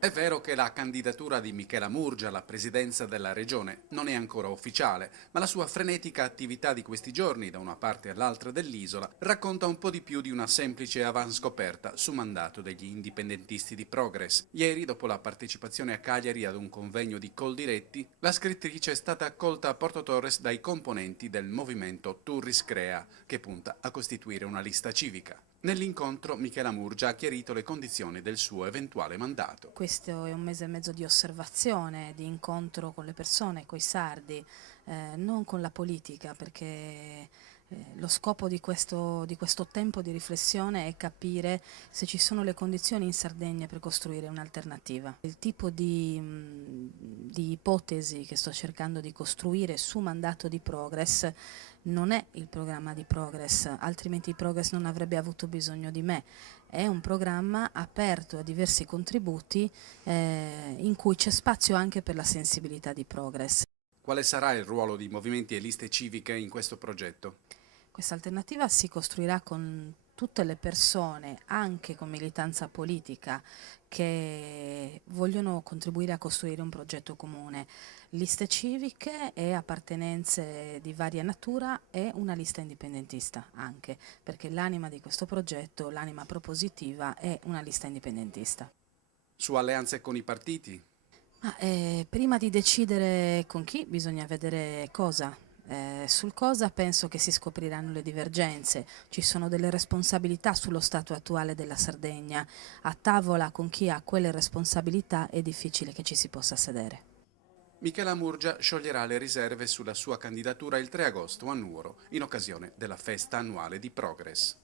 È vero che la candidatura di Michela Murgia alla presidenza della regione non è ancora ufficiale, ma la sua frenetica attività di questi giorni da una parte all'altra dell'isola racconta un po' di più di una semplice avanscoperta su mandato degli indipendentisti di Progress. Ieri, dopo la partecipazione a Cagliari ad un convegno di Coldiretti, la scrittrice è stata accolta a Porto Torres dai componenti del movimento Turris Crea, che punta a costituire una lista civica. Nell'incontro Michela Murgia ha chiarito le condizioni del suo eventuale mandato. Questo è un mese e mezzo di osservazione, di incontro con le persone, coi sardi, non con la politica, perché lo scopo di questo tempo di riflessione è capire se ci sono le condizioni in Sardegna per costruire un'alternativa. Il tipo di ipotesi che sto cercando di costruire su mandato di Progress non è il programma di Progress, altrimenti Progress non avrebbe avuto bisogno di me. È un programma aperto a diversi contributi in cui c'è spazio anche per la sensibilità di Progress. Quale sarà il ruolo di movimenti e liste civiche in questo progetto? Questa alternativa si costruirà con tutte le persone, anche con militanza politica, che vogliono contribuire a costruire un progetto comune. Liste civiche e appartenenze di varia natura e una lista indipendentista anche, perché l'anima di questo progetto, l'anima propositiva, è una lista indipendentista. Su alleanze con i partiti? Prima di decidere con chi bisogna vedere cosa. Sul cosa penso che si scopriranno le divergenze, ci sono delle responsabilità sullo stato attuale della Sardegna, a tavola con chi ha quelle responsabilità è difficile che ci si possa sedere. Michela Murgia scioglierà le riserve sulla sua candidatura il 3 agosto a Nuoro, in occasione della festa annuale di Progress.